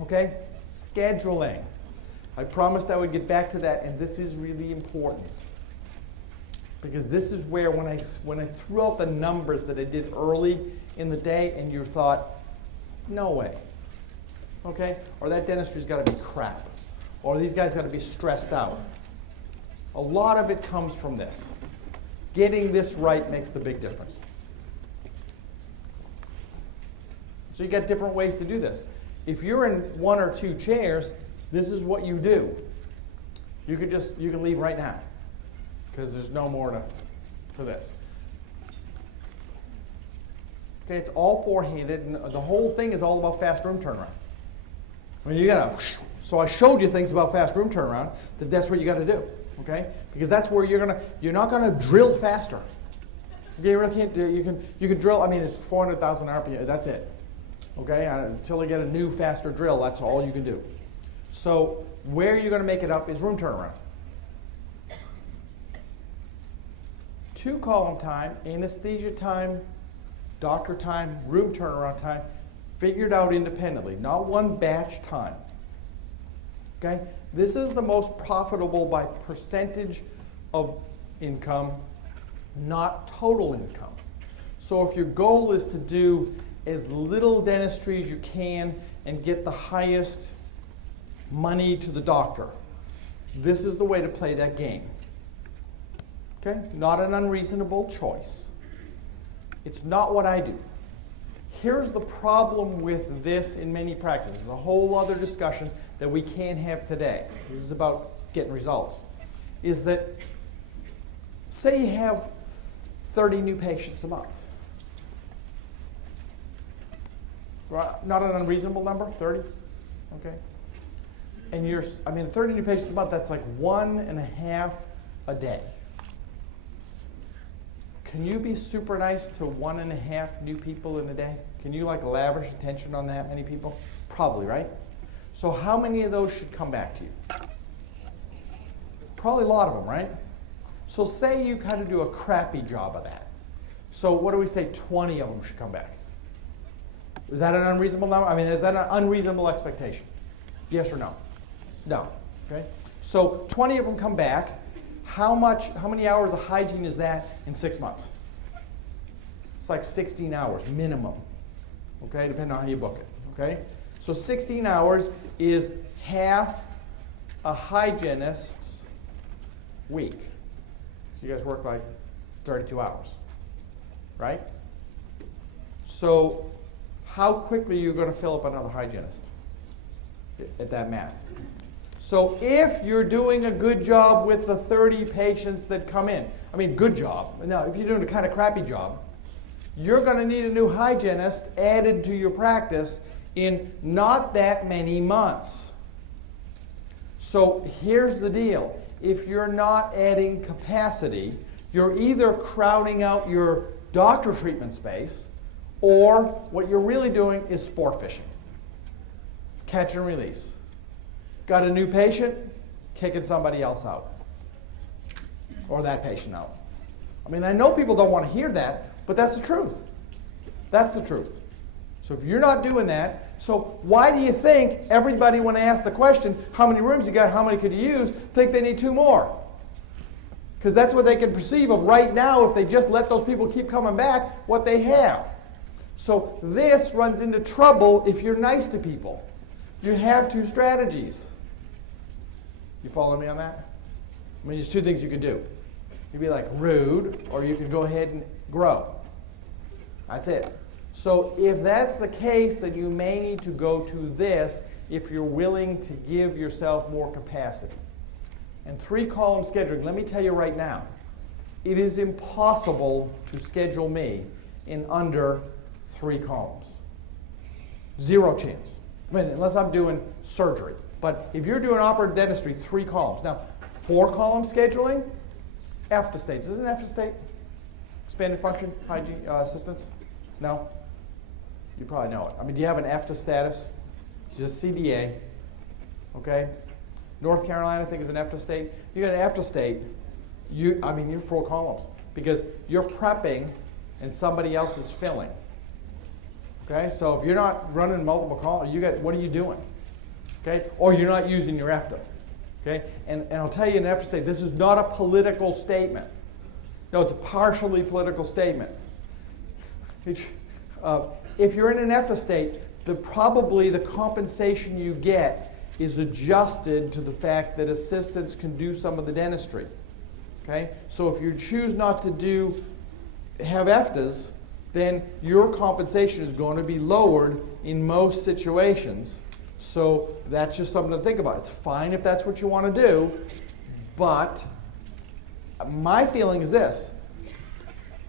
Okay? Scheduling. I promised I would get back to that, and this is really important. Because this is where, when I threw out the numbers that I did early in the day, and you thought, no way. Okay? Or that dentistry's got to be crap. Or these guys got to be stressed out. A lot of it comes from this. Getting this right makes the big difference. So you got different ways to do this. If you're in one or two chairs, this is what you do. You can leave right now, because there's no more to this. Okay, it's all four-handed, and the whole thing is all about fast room turnaround. I mean, you gotta. So I showed you things about fast room turnaround. That's what you got to do. Okay, because that's where you're not gonna drill faster. Okay, you really can't do. You can drill. I mean, it's 400,000 RPM. That's it. Okay, until you get a new faster drill, that's all you can do. So where you're going to make it up is room turnaround. 2-column time, anesthesia time, doctor time, room turnaround time, figured out independently, not one batch time. Okay, this is the most profitable by percentage of income, not total income. So if your goal is to do as little dentistry as you can and get the highest money to the doctor, this is the way to play that game. Okay? Not an unreasonable choice. It's not what I do. Here's the problem with this in many practices, a whole other discussion that we can't have today. This is about getting results. Is that, say you have 30 new patients a month. Not an unreasonable number, 30? Okay. And 30 new patients a month, that's like 1.5 a day. Can you be super nice to 1.5 new people in a day? Can you like lavish attention on that many people? Probably, right? So how many of those should come back to you? Probably a lot of them, right? So say you kind of do a crappy job of that. So what do we say, 20 of them should come back? Is that an unreasonable number? I mean, is that an unreasonable expectation? Yes or no? No. Okay. So 20 of them come back. How many hours of hygiene is that in 6 months? It's like 16 hours minimum. Okay, depending on how you book it. Okay. So 16 hours is half a hygienist's week. So you guys work like 32 hours, right? So how quickly are you going to fill up another hygienist at that math? So if you're doing a good job with the 30 patients that come in, I mean, good job. Now, if you're doing a kind of crappy job, you're going to need a new hygienist added to your practice in not that many months. So here's the deal. If you're not adding capacity, you're either crowding out your doctor treatment space, or what you're really doing is sport fishing. Catch and release. Got a new patient, kicking somebody else out. Or that patient out. I mean, I know people don't want to hear that, but that's the truth. That's the truth. So if you're not doing that, so why do you think everybody, when I ask the question, how many rooms you got, how many could you use, think they need 2 more? Because that's what they can perceive of right now if they just let those people keep coming back, what they have. So this runs into trouble if you're nice to people. You have 2 strategies. You follow me on that? I mean, there's 2 things you can do. You can be like rude, or you can go ahead and grow. That's it. So if that's the case, then you may need to go to this if you're willing to give yourself more capacity. And 3-column scheduling, let me tell you right now, it is impossible to schedule me in under 3 columns. 0 chance. I mean, unless I'm doing surgery. But if you're doing operative dentistry, 3 columns. Now, 4-column scheduling, EFTA states. Isn't EFTA state? Expanded function hygiene assistance? No? You probably know it. I mean, do you have an EFTA status? It's just CDA. Okay? North Carolina, I think, is an EFTA state. You got an EFTA state, you're 4 columns. Because you're prepping and somebody else is filling. Okay? So if you're not running multiple columns, what are you doing? okay? Or you're not using your EFTA, okay? And I'll tell you in an EFTA state, this is not a political statement. No, it's a partially political statement. If you're in an EFTA state, probably the compensation you get is adjusted to the fact that assistants can do some of the dentistry, okay? So if you choose not to have EFTAs, then your compensation is going to be lowered in most situations. So that's just something to think about. It's fine if that's what you want to do, but my feeling is this.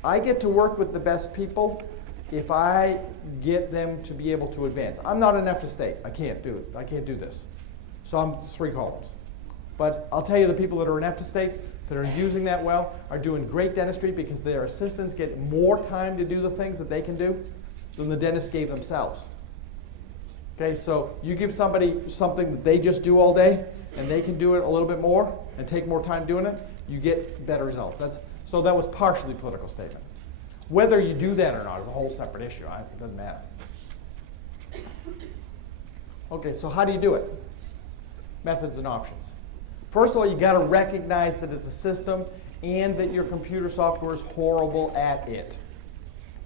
I get to work with the best people if I get them to be able to advance. I'm not an EFTA state. I can't do it. I can't do this. So I'm 3 columns. But I'll tell you, the people that are in EFTA states that are using that well are doing great dentistry because their assistants get more time to do the things that they can do than the dentist gave themselves. Okay, so you give somebody something that they just do all day and they can do it a little bit more and take more time doing it, you get better results. So that was partially political statement. Whether you do that or not is a whole separate issue. It doesn't matter. Okay, so how do you do it? Methods and options. First of all, you got to recognize that it's a system and that your computer software is horrible at it.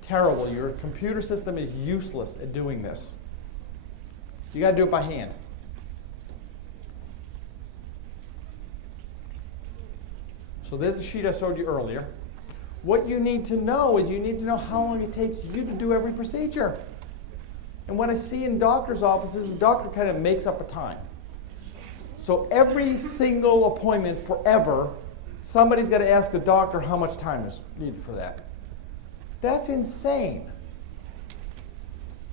Terrible. Your computer system is useless at doing this. You got to do it by hand. So there's a sheet I showed you earlier. What you need to know is you need to know how long it takes you to do every procedure. And what I see in doctors' offices is the doctor kind of makes up a time. So every single appointment forever, somebody's got to ask the doctor how much time is needed for that. That's insane.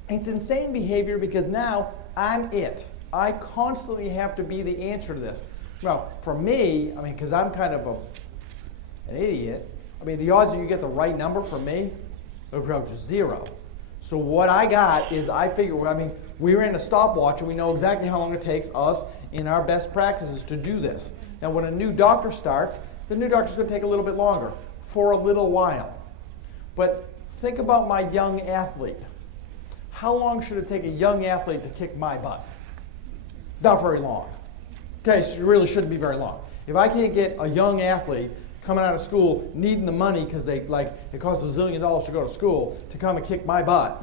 It's insane behavior because now I'm it. I constantly have to be the answer to this. Well, for me, because I'm kind of an idiot, the odds that you get the right number for me approach 0. So what I got is I figure, we're in a stopwatch and we know exactly how long it takes us in our best practices to do this. Now when a new doctor starts, the new doctor's going to take a little bit longer for a little while. But think about my young athlete. How long should it take a young athlete to kick my butt? Not very long. Okay, so it really shouldn't be very long. If I can't get a young athlete coming out of school needing the money because it costs $1 zillion to go to school to come and kick my butt,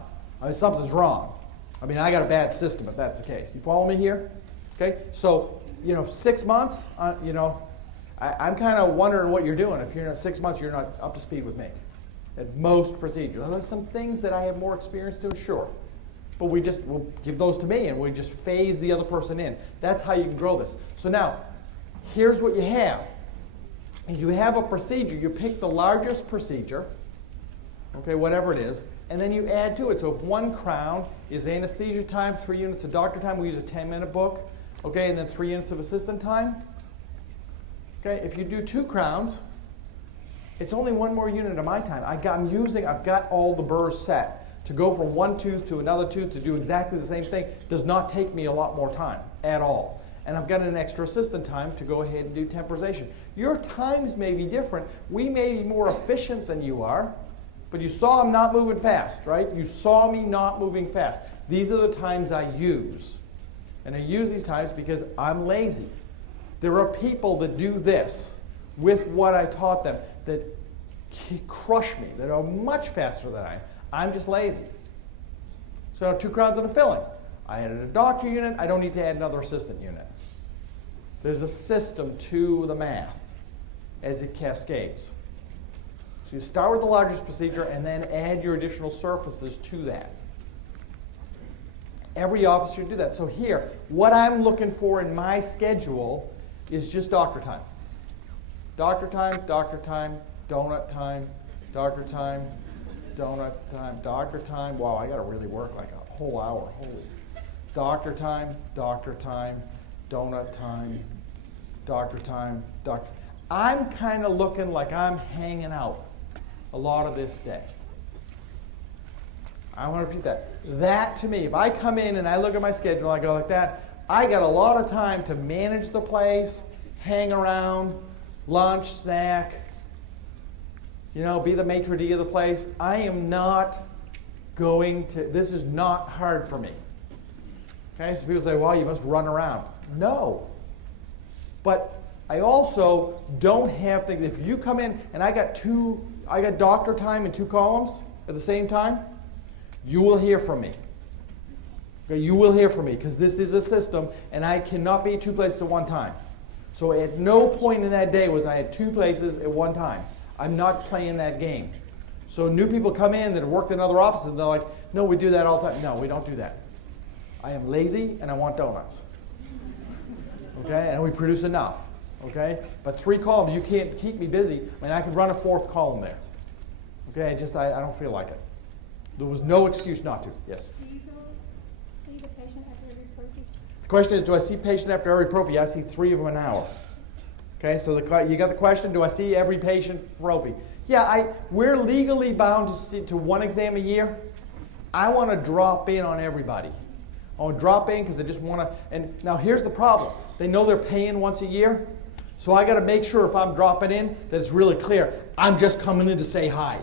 something's wrong. I got a bad system if that's the case. You follow me here? Okay, so 6 months. I'm kind of wondering what you're doing. If you're in 6 months, you're not up to speed with me at most procedures. There's some things that I have more experience to, sure. But we'll give those to me and we just phase the other person in. That's how you can grow this. So now, here's what you have. Is you have a procedure. You pick the largest procedure, okay, whatever it is, and then you add to it. So if 1 crown is anesthesia time, 3 units of doctor time, we use a 10-minute book, okay, and then 3 units of assistant time. Okay, if you do 2 crowns, it's only 1 more unit of my time. I've got all the burrs set. To go from one tooth to another tooth to do exactly the same thing does not take me a lot more time at all. And I've got an extra assistant time to go ahead and do temporization. Your times may be different. We may be more efficient than you are, but you saw I'm not moving fast, right? You saw me not moving fast. These are the times I use. And I use these times because I'm lazy. There are people that do this with what I taught them that crush me, that are much faster than I am. I'm just lazy. So 2 crowns and a filling. I added a doctor unit. I don't need to add another assistant unit. There's a system to the math as it cascades. So you start with the largest procedure and then add your additional surfaces to that. Every office should do that. So here, what I'm looking for in my schedule is just doctor time. Doctor time, donut time, doctor time, donut time, doctor time. Wow, I got to really work like a whole hour. Holy. Doctor time, donut time, doctor time, doctor. I'm kind of looking like I'm hanging out a lot of this day. I want to repeat that. That to me, if I come in and I look at my schedule, I go like that, I got a lot of time to manage the place, hang around, lunch, snack, be the maitre d' of the place. I am not going to, this is not hard for me. Okay, so people say, well, you must run around. No. But I also don't have things. If you come in and I got doctor time in 2 columns at the same time, you will hear from me. Okay, you will hear from me because this is a system and I cannot be at 2 places at one time. So at no point in that day was I at 2 places at one time. I'm not playing that game. So new people come in that have worked in other offices and they're like, no, we do that all the time. No, we don't do that. I am lazy and I want donuts. Okay, and we produce enough. Okay, but 3 columns, you can't keep me busy. I mean, I could run a 4th column there. Okay, I don't feel like it. There was no excuse not to. Yes? Do you go see the patient after every prophy? The question is, do I see patient after every prophy? I see 3 of them an hour. Okay, so you got the question, do I see every patient prophy? Yeah, we're legally bound to 1 exam a year. I want to drop in on everybody. I want to drop in because I just want to, and now here's the problem. They know they're paying once a year, so I got to make sure if I'm dropping in that it's really clear. I'm just coming in to say hi.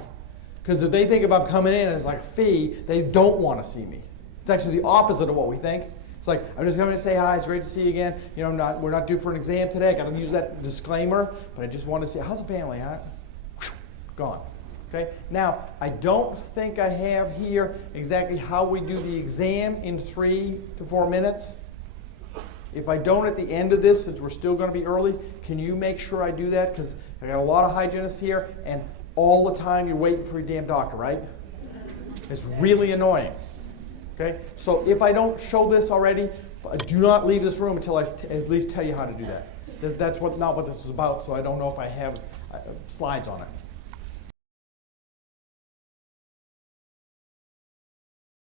Because if they think if I'm coming in as like a fee, they don't want to see me. It's actually the opposite of what we think. It's like, I'm just coming to say hi, it's great to see you again. You know, we're not due for an exam today. I got to use that disclaimer, but I just want to see, how's the family, huh? Gone. Okay. Now, I don't think I have here exactly how we do the exam in 3 to 4 minutes. If I don't at the end of this, since we're still going to be early, can you make sure I do that? Because I got a lot of hygienists here, and all the time you're waiting for your damn doctor, right? It's really annoying. Okay. So if I don't show this already, do not leave this room until I at least tell you how to do that. That's not what this is about, so I don't know if I have slides on it.